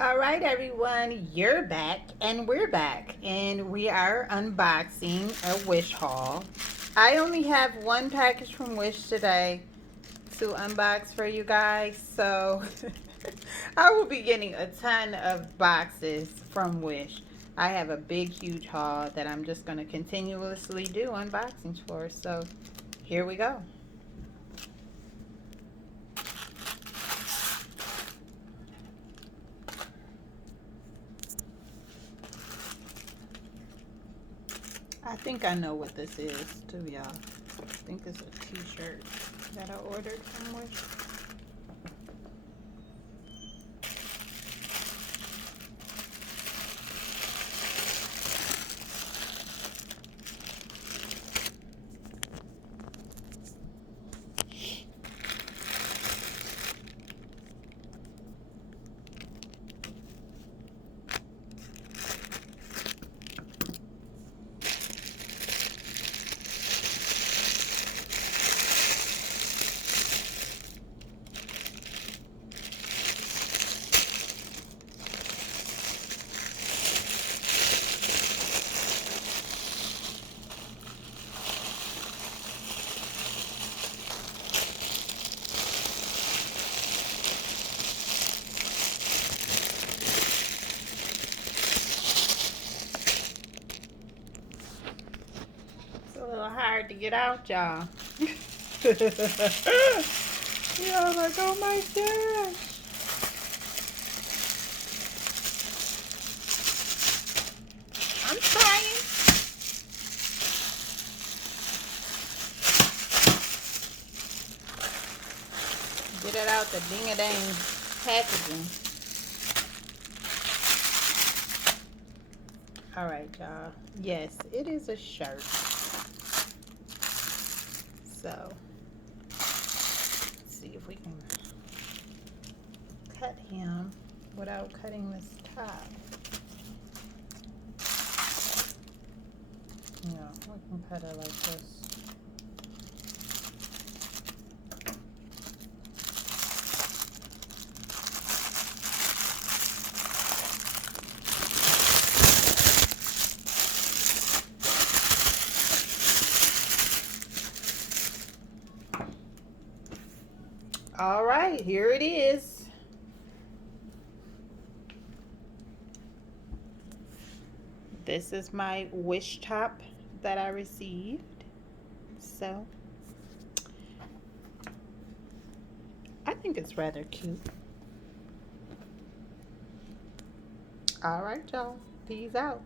All right, everyone, you're back, and we're back, and we are unboxing a Wish haul. I only have one package from Wish today to unbox for you guys, so I will be getting a ton of boxes from Wish. I have a big, huge haul that I'm just going to continuously do unboxings for, so here we go. I think I know what this is, too, y'all. I think it's a t-shirt that I ordered from Wish. It's a little hard to get out, y'all. Yeah, I'm like, oh my gosh. I'm trying. Get it out the ding-a-dang packaging. All right, y'all. Yes, it is a shirt. So, let's see if we can cut him without cutting this top. No, we can cut it like this. All right, here it is. This is my Wish top that I received. So, I think it's rather cute. All right, y'all. Peace out.